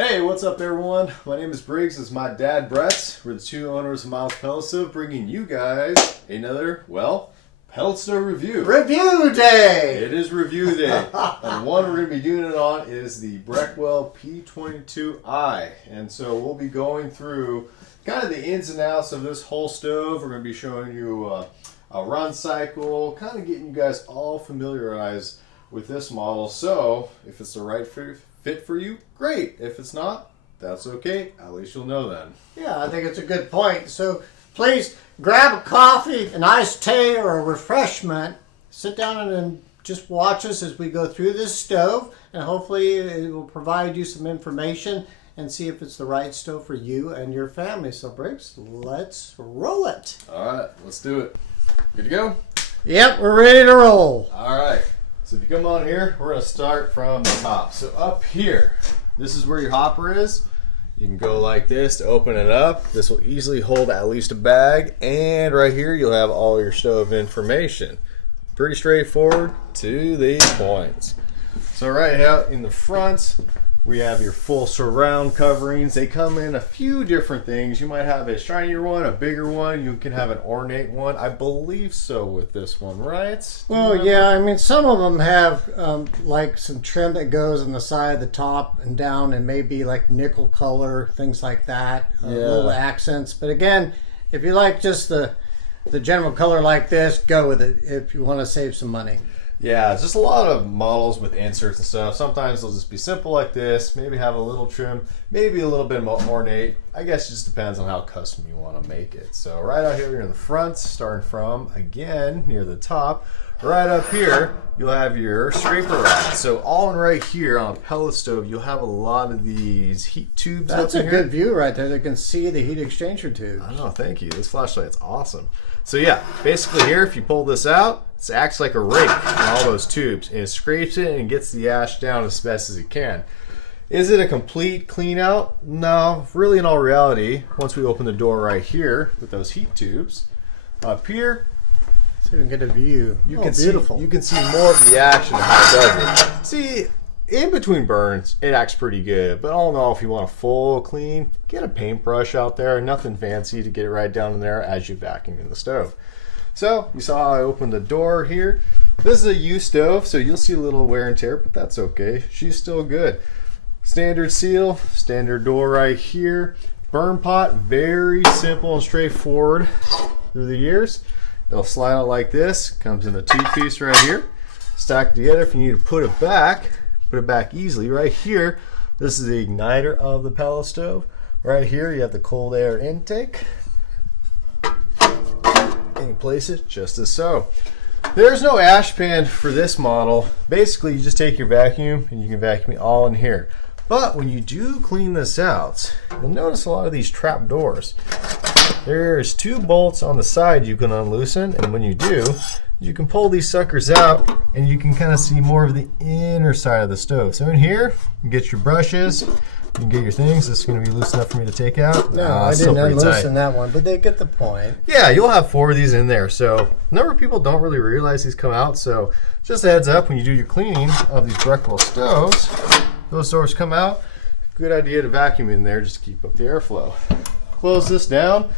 Hey, what's up everyone? My name is Briggs, this is my dad Brett. We're the two owners of Miles Pellet Stove, bringing you guys another, well, pellet stove review. Review day! It is review day. And the one we're going to be doing it on is the Breckwell P22i. And so we'll be going through kind of the ins and outs of this whole stove. We're going to be showing you a run cycle, kind of getting you guys all familiarized with this model. So if it's the right fit for you, great. If it's not, that's okay. At least you'll know then. Yeah, I think it's a good point. So please grab a coffee, an iced tea, or a refreshment. Sit down and just watch us as we go through this stove, and hopefully it will provide you some information and see if it's the right stove for you and your family. So Briggs, let's roll it. All right, let's do it. Good to go? Yep, we're ready to roll. All right. So if you come on here, we're going to start from the top. So up here, this is where your hopper is. You can go like this to open it up. This will easily hold at least a bag. And right here, you'll have all your stove information. Pretty straightforward to the point. So right out in the front, we have your full surround coverings. They come in a few different things. You might have a shinier one, a bigger one. You can have an ornate one. I believe so with this one, right? Well, yeah, I mean, some of them have like some trim that goes on the side, the top and down, and maybe like nickel color, things like that, little accents. But again, if you like just the general color like this, go with it if you want to save some money. Yeah, it's just a lot of models with inserts and stuff. Sometimes they'll just be simple like this, maybe have a little trim, maybe a little bit more ornate. I guess it just depends on how custom you want to make it. So right out here in the front, starting from, again, near the top, right up here, you'll have your scraper rod. So all in right here on a pellet stove, you'll have a lot of these heat tubes. That's a good view right there. They can see the heat exchanger tube. I know, thank you. This flashlight's awesome. So yeah, basically here, if you pull this out, it acts like a rake in all those tubes, and it scrapes it and gets the ash down as best as it can. Is it a complete clean out? No, really in all reality, once we open the door right here with those heat tubes, up here, so you can get a view. You can see more of the action of how it does it. See, in between burns, it acts pretty good, but all in all, if you want a full clean, get a paintbrush out there, nothing fancy to get it right down in there as you vacuum in the stove. So you saw I opened the door here. This is a U stove, so you'll see a little wear and tear, but that's okay. She's still good. Standard seal, standard door right here. Burn pot, very simple and straightforward through the years. It'll slide out like this, comes in a two-piece right here. Stacked together. If you need to put it back easily right here. This is the igniter of the pellet stove. Right here you have the cold air intake. And you place it just as so. There's no ash pan for this model. Basically, you just take your vacuum and you can vacuum it all in here. But when you do clean this out, you'll notice a lot of these trap doors. There's two bolts on the side you can unloosen, and when you do, you can pull these suckers out and you can kind of see more of the inner side of the stove. So in here, you get your brushes, you can get your things. This is going to be loose enough for me to take out. No, I didn't unloosen that one, but they get the point. Yeah, you'll have 4 of these in there. So a number of people don't really realize these come out. So just a heads up, when you do your cleaning of these Breckwell stoves, those doors come out. Good idea to vacuum in there just to keep up the airflow. Close this down.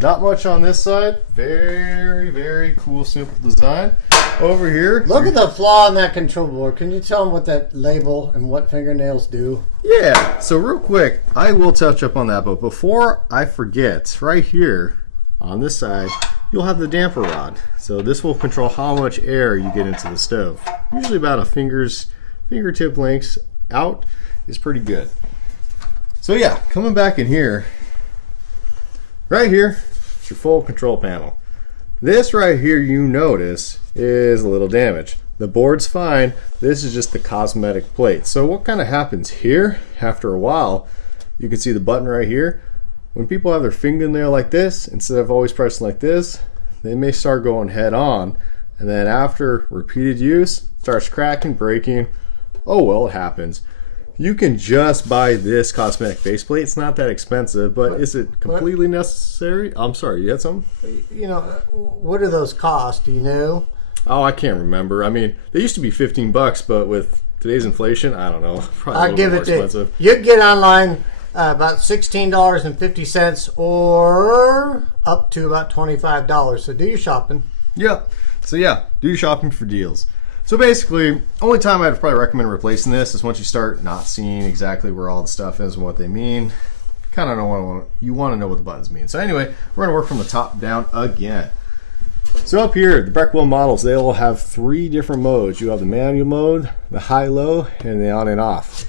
Not much on this side. Very, very cool, simple design. Over here, look at the flaw in that control board. Can you tell them what that label and what fingernails do? Yeah, so real quick, I will touch up on that, but before I forget, right here on this side, you'll have the damper rod. So this will control how much air you get into the stove. Usually about a fingertip length out is pretty good. So yeah, coming back in here, right here, it's your full control panel. This right here, you notice, is a little damaged. The board's fine. This is just the cosmetic plate. So what kind of happens here, after a while, you can see the button right here. When people have their fingernail like this, instead of always pressing like this, they may start going head on. And then after repeated use, it starts cracking, breaking. Oh well, it happens. You can just buy this cosmetic faceplate. It's not that expensive, but is it completely necessary? I'm sorry, you had something? You know, what do those cost? Do you know? Oh, I can't remember. I mean, they used to be $15, but with today's inflation, I don't know. Probably I'll give it to you. You can get online about $16.50 or up to about $25. So do your shopping. Yeah. So yeah, do your shopping for deals. So basically, only time I'd probably recommend replacing this is once you start not seeing exactly where all the stuff is and what they mean. Kind of know what you want to know what the buttons mean. So anyway, we're going to work from the top down again. So up here, the Breckwell models, they will have 3 different modes. You have the manual mode, the high-low, and the on and off.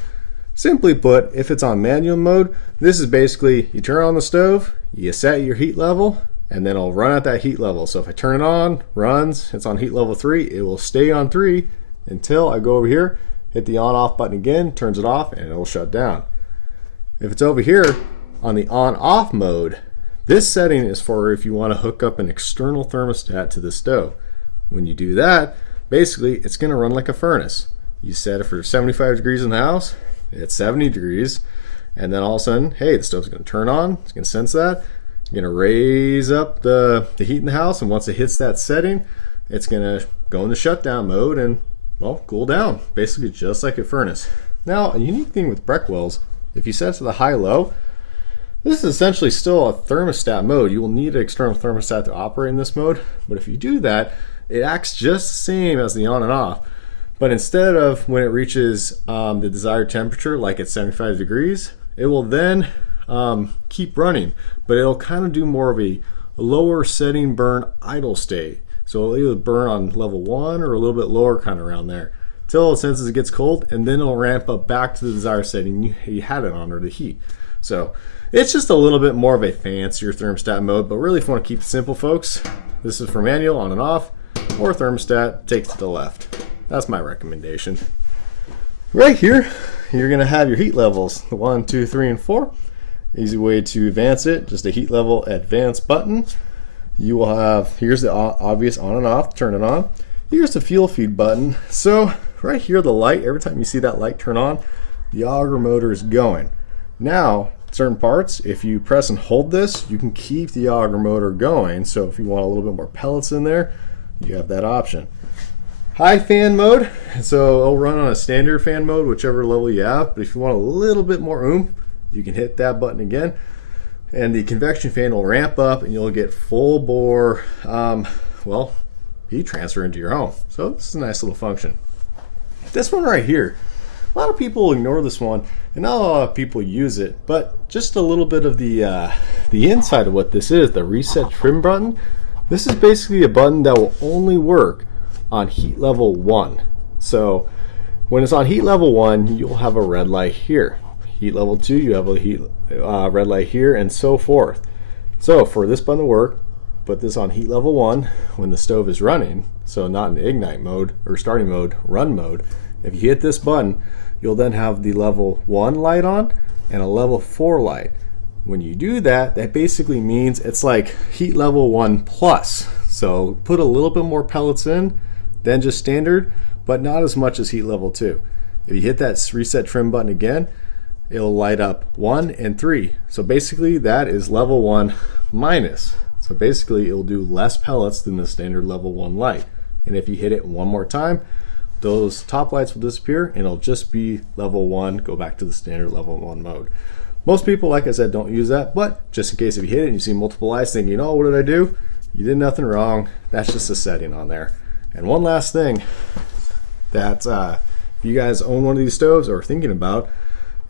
Simply put, if it's on manual mode, this is basically you turn on the stove, you set your heat level, and then it'll run at that heat level. So if I turn it on, runs, it's on heat level 3, it will stay on 3 until I go over here, hit the on-off button again, turns it off, and it'll shut down. If it's over here on the on-off mode, this setting is for if you want to hook up an external thermostat to the stove. When you do that, basically it's going to run like a furnace. You set it for 75 degrees in the house, it's 70 degrees, and then all of a sudden, hey, the stove's going to turn on, it's going to sense that, you're going to raise up the heat in the house, and once it hits that setting, it's going to go into shutdown mode and, well, cool down, basically just like a furnace. Now, a unique thing with Breckwell's, if you set it to the high-low, this is essentially still a thermostat mode. You will need an external thermostat to operate in this mode, but if you do that, it acts just the same as the on and off. But instead of when it reaches the desired temperature, like at 75 degrees, it will then keep running, but it'll kind of do more of a lower setting burn idle state. So it'll either burn on level 1 or a little bit lower, kind of around there, until it senses it gets cold, and then it'll ramp up back to the desired setting you had it on, or the heat. So it's just a little bit more of a fancier thermostat mode, but really if you want to keep it simple, folks, this is for manual, on and off, or thermostat, take to the left. That's my recommendation. Right here, you're going to have your heat levels, the 1, 2, 3, and 4. Easy way to advance it, just a heat level advance button. You will have, here's the obvious on and off, turn it on. Here's the fuel feed button. So right here, the light, every time you see that light turn on, the auger motor is going. Now, certain parts, if you press and hold this, you can keep the auger motor going. So if you want a little bit more pellets in there, you have that option. High fan mode, so it'll run on a standard fan mode, whichever level you have, but if you want a little bit more oomph, you can hit that button again, and the convection fan will ramp up and you'll get full bore, well, heat transfer into your home. So this is a nice little function. This one right here, a lot of people ignore this one, and not a lot of people use it, but just a little bit of the inside of what this is, the reset trim button. This is basically a button that will only work on heat level 1. So when it's on heat level 1, you'll have a red light here. Heat level 2, you have a red light here, and so forth. So for this button to work, put this on heat level 1 when the stove is running, so not in ignite mode or starting mode, run mode. If you hit this button, you'll then have the level 1 light on and a level 4 light. When you do that, that basically means it's like heat level 1 plus. So put a little bit more pellets in than just standard, but not as much as heat level 2. If you hit that reset trim button again, it'll light up 1 and 3. So basically that is level 1 minus. So basically it'll do less pellets than the standard level 1 light. And if you hit it one more time, those top lights will disappear and it'll just be level 1, go back to the standard level 1 mode. Most people, like I said, don't use that, but just in case if you hit it and you see multiple lights thinking, oh, what did I do? You did nothing wrong. That's just a setting on there. And one last thing that if you guys own one of these stoves or are thinking about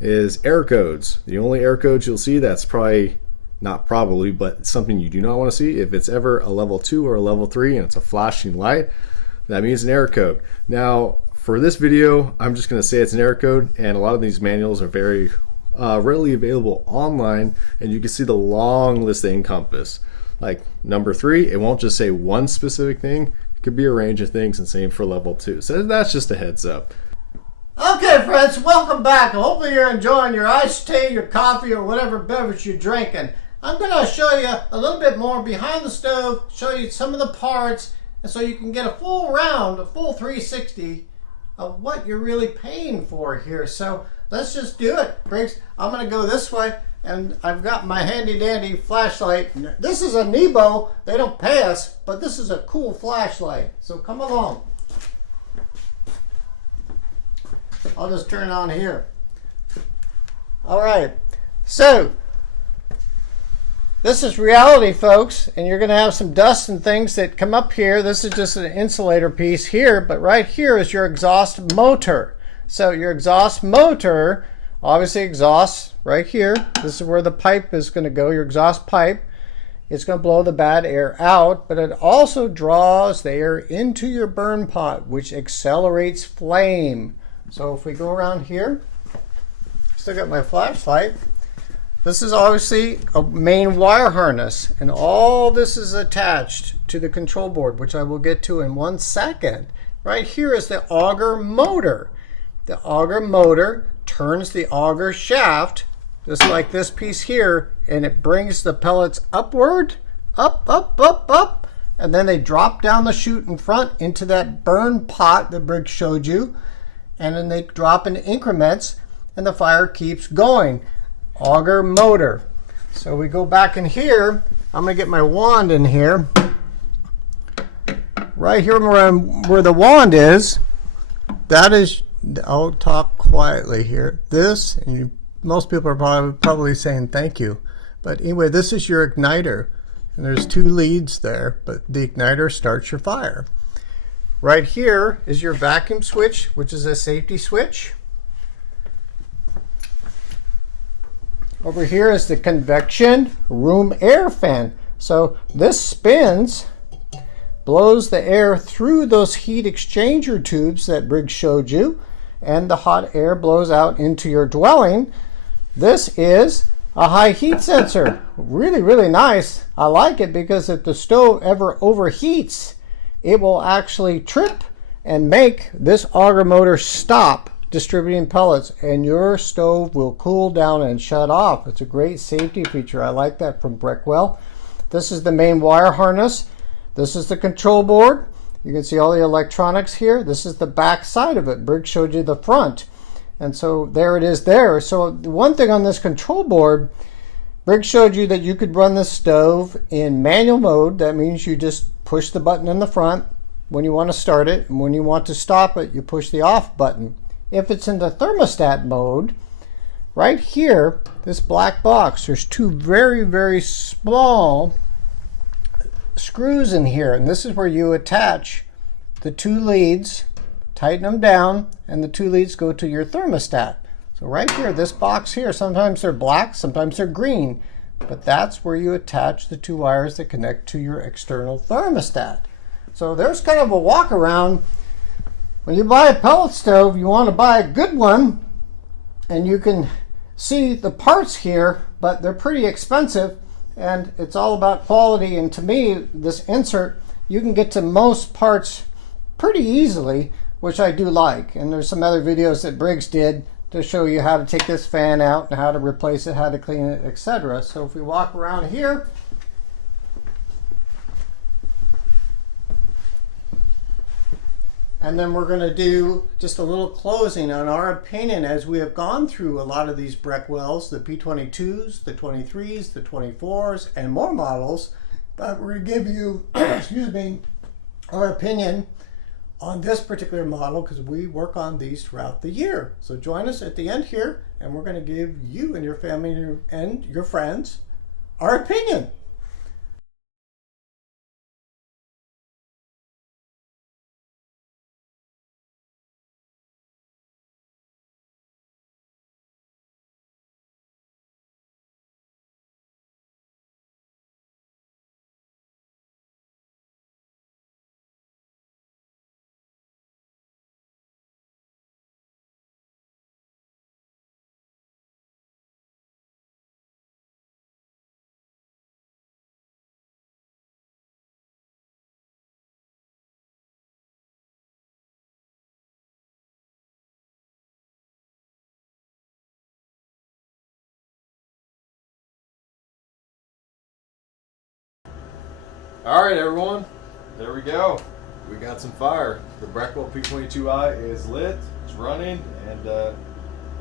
is air codes. The only air codes you'll see that's probably, not probably, but something you do not want to see, if it's ever a level 2 or a level 3 and it's a flashing light, that means an error code. Now, for this video, I'm just going to say it's an error code, and a lot of these manuals are very readily available online, and you can see the long list they encompass. Like number 3, it won't just say one specific thing. It could be a range of things, and same for level 2. So that's just a heads up. Okay, friends, welcome back. Hopefully you're enjoying your iced tea, your coffee, or whatever beverage you're drinking. I'm going to show you a little bit more behind the stove, show you some of the parts, and so you can get a full round, a full 360 of what you're really paying for here. So let's just do it. Briggs, I'm going to go this way, and I've got my handy dandy flashlight. This is a Nebo. They don't pay us, but this is a cool flashlight. So come along. I'll just turn it on here. All right, so this is reality, folks, and you're going to have some dust and things that come up here. This is just an insulator piece here, but right here is your exhaust motor. So your exhaust motor obviously exhausts right here. This is where the pipe is going to go, your exhaust pipe. It's going to blow the bad air out, but it also draws the air into your burn pot, which accelerates flame. So if we go around here, still got my flashlight. This is obviously a main wire harness, and all this is attached to the control board, which I will get to in 1 second. Right here is the auger motor. The auger motor turns the auger shaft, just like this piece here, and it brings the pellets upward, up, up, up, up, and then they drop down the chute in front into that burn pot that Briggs showed you, and then they drop in increments, and the fire keeps going. Auger motor. So we go back in here. I'm going to get my wand in here. Right here where the wand is, that is, I'll talk quietly here. This, and most people are probably saying thank you. But anyway, this is your igniter. And there's 2 leads there, but the igniter starts your fire. Right here is your vacuum switch, which is a safety switch. Over here is the convection room air fan. So this spins, blows the air through those heat exchanger tubes that Briggs showed you, and the hot air blows out into your dwelling. This is a high heat sensor. Really, really nice. I like it because if the stove ever overheats, it will actually trip and make this auger motor stop distributing pellets, and your stove will cool down and shut off. It's a great safety feature. I like that from Breckwell. This is the main wire harness. This is the control board. You can see all the electronics here. This is the back side of it. Briggs showed you the front. And so there it is there. So one thing on this control board, Briggs showed you that you could run this stove in manual mode. That means you just push the button in the front when you want to start it, and when you want to stop it, you push the off button. If it's in the thermostat mode, right here, this black box, there's 2 very, very small screws in here, and this is where you attach the 2 leads, tighten them down, and the 2 leads go to your thermostat. So right here, this box here, sometimes they're black, sometimes they're green, but that's where you attach the 2 wires that connect to your external thermostat. So there's kind of a walk around. When you buy a pellet stove, you want to buy a good one, and you can see the parts here, but they're pretty expensive, and it's all about quality. And to me, this insert, you can get to most parts pretty easily, which I do like. And there's some other videos that Briggs did to show you how to take this fan out and how to replace it, how to clean it, etc. So if we walk around here, and then we're going to do just a little closing on our opinion as we have gone through a lot of these Breckwells, the P22s, the 23s, the 24s, and more models. But we're going to give you, excuse me, our opinion on this particular model because we work on these throughout the year. So join us at the end here, and we're going to give you and your family and your friends our opinion. All right, everyone, there we go. We got some fire. The Breckwell P22i is lit, it's running, and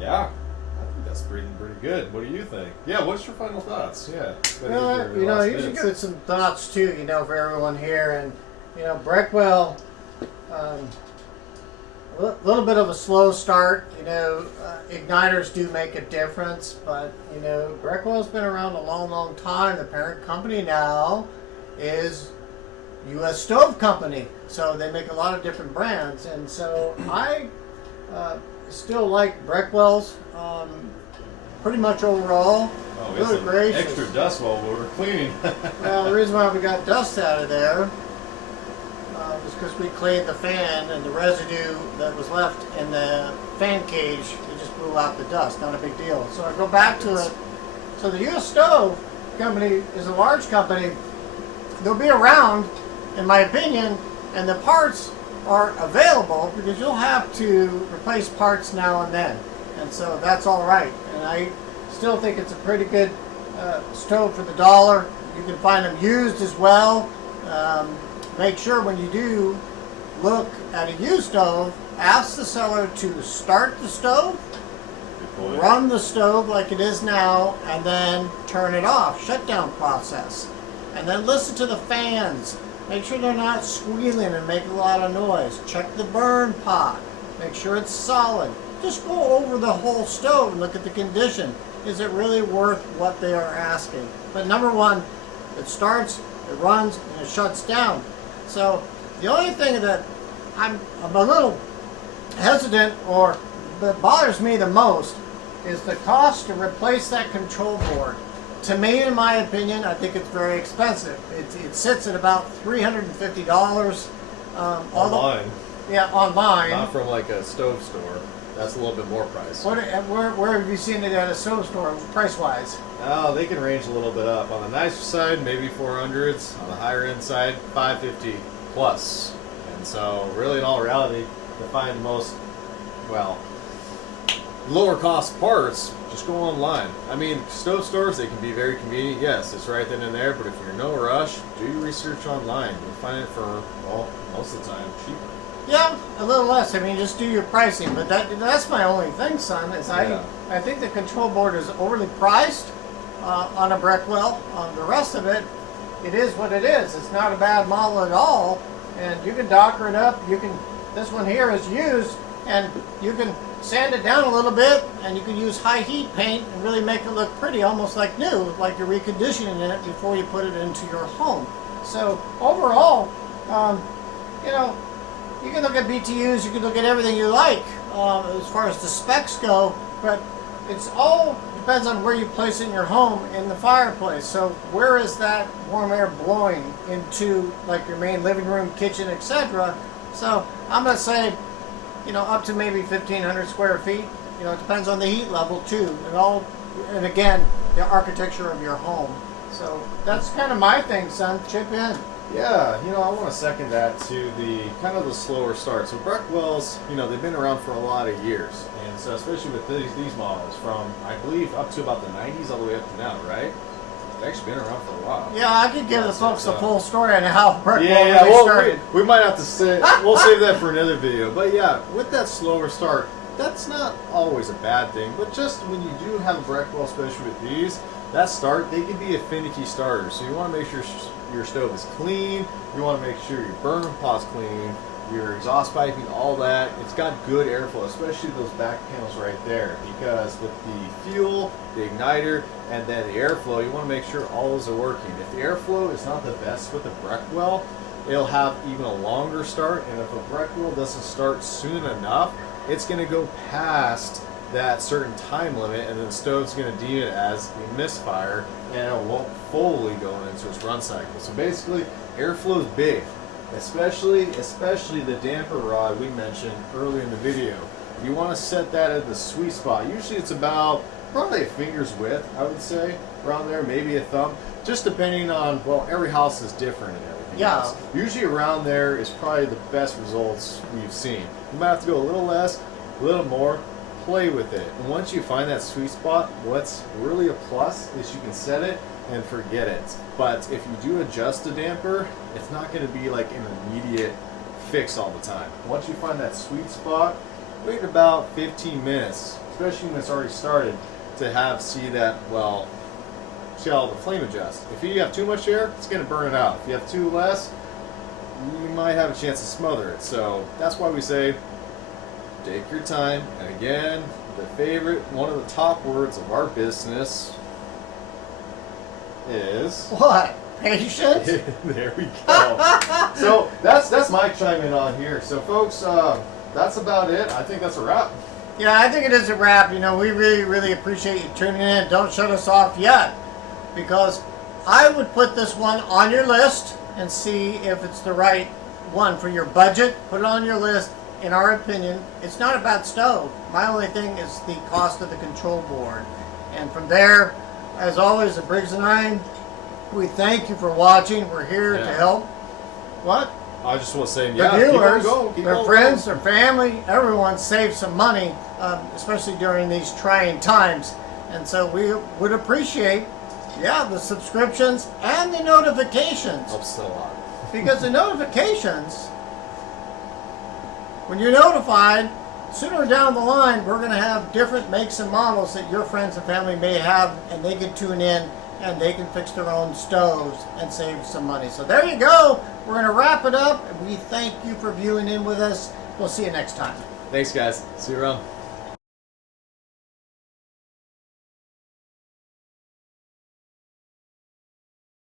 yeah, I think that's pretty good. What do you think? Yeah, what's your final thoughts? Yeah. You should give some thoughts too, for everyone here. And, Breckwell, a little bit of a slow start. You know, igniters do make a difference, but you know, Breckwell's been around a long, long time. The parent company now is U.S. Stove Company, so they make a lot of different brands, and so I still like Breckwell's pretty much overall. Oh, we had Good some gracious. extra dust while we were cleaning. Well, the reason why we got dust out of there was because we cleaned the fan, and the residue that was left in the fan cage, it just blew out the dust. Not a big deal. So I go back to it. So the U.S. Stove Company is a large company. They'll be around, in my opinion, and the parts are available because you'll have to replace parts now and then. And so that's all right. And I still think it's a pretty good stove for the dollar. You can find them used as well. Make sure when you do look at a used stove, ask the seller to start the stove, run the stove like it is now, and then turn it off, shutdown process. And then listen to the fans. Make sure they're not squealing and making a lot of noise. Check the burn pot. Make sure it's solid. Just go over the whole stove and look at the condition. Is it really worth what they are asking? But number one, it starts, it runs, and it shuts down. So the only thing that I'm a little hesitant, or that bothers me the most, is the cost to replace that control board. To me, in my opinion, I think it's very expensive. It sits at about $350. Online. Yeah, online. Not from like a stove store. That's a little bit more price. Where have you seen it at a stove store, price-wise? Oh, they can range a little bit up. On the nicer side, maybe 400s. On the higher end side, 550 plus. And so, really, in all reality, to find the most, well, lower cost parts, just go online. I mean, stove stores, they can be very convenient. Yes, it's right then and there, but if you're in no rush, do your research online. You'll find it for, well, most of the time, cheaper. Yeah, a little less. I mean, just do your pricing. But that's my only thing, son, is Yeah. I think the control board is overly priced on a Breckwell. The rest of it, it is what it is. It's not a bad model at all. And you can docker it up. This one here is used, and you can sand it down a little bit, and you can use high heat paint and really make it look pretty, almost like new, like you're reconditioning it before you put it into your home. So overall, you know, you can look at BTUs, you can look at everything you like as far as the specs go, but it's all depends on where you place it in your home in the fireplace. So where is that warm air blowing into, like your main living room, kitchen, etc. So I'm gonna say, you know, up to maybe 1,500 square feet. You know, it depends on the heat level too, and again, the architecture of your home. So that's kind of my thing, son. Chip in. Yeah, you know, I want to second that to the kind of the slower start. So Breckwell's, you know, they've been around for a lot of years, and so especially with these models from, I believe, up to about the 90s all the way up to now, right? They've actually been around for a while. Yeah, I could give the folks the full story on how Breckwell Yeah, really well, started. we might have to say, we'll save that for another video. But yeah, with that slower start, that's not always a bad thing. But just when you do have a Breckwell, especially with these, that start, they can be a finicky starter. So you want to make sure your stove is clean. You want to make sure your burner pot's clean, your exhaust piping, all that. It's got good airflow, especially those back panels right there. Because with the fuel, the igniter, and then the airflow, you want to make sure all those are working. If the airflow is not the best with a Breckwell, it'll have even a longer start. And if a Breckwell doesn't start soon enough, it's going to go past that certain time limit, and then the stove's going to deem it as a misfire, and it won't fully go into its run cycle. So basically, airflow is big, especially the damper rod we mentioned earlier in the video. You want to set that at the sweet spot. Usually it's about probably a finger's width, I would say, around there, maybe a thumb, just depending on, well, every house is different and everything else. Usually around there is probably the best results we've seen. You might have to go a little less, a little more, play with it. And once you find that sweet spot, what's really a plus is you can set it and forget it. But if you do adjust the damper, it's not going to be like an immediate fix all the time. Once you find that sweet spot, wait about 15 minutes, especially when it's already started, to see that, well, see how the flame adjusts. If you have too much air, it's going to burn it out. If you have too less, you might have a chance to smother it. So that's why we say take your time. And again, the favorite, one of the top words of our business is What? Patience? there we go. So that's my chime in on here. So folks, that's about it. I think that's a wrap. Yeah, I think it is a wrap. You know, we really appreciate you tuning in. Don't shut us off yet, because I would put this one on your list and see if it's the right one for your budget. Put it on your list. In our opinion, it's not a bad stove. My only thing is the cost of the control board. And from there, as always, at Briggs & Iron, we thank you for watching. We're here to help. What? I just want to say, The yeah, viewers, keep their on friends, going. their family, everyone save some money, especially during these trying times. And so we would appreciate, the subscriptions and the notifications. Helps a lot. Because the notifications, when you're notified, sooner down the line, we're going to have different makes and models that your friends and family may have, and they can tune in and they can fix their own stoves and save some money. So there you go. We're going to wrap it up. We thank you for viewing in with us. We'll see you next time. Thanks, guys. See you around.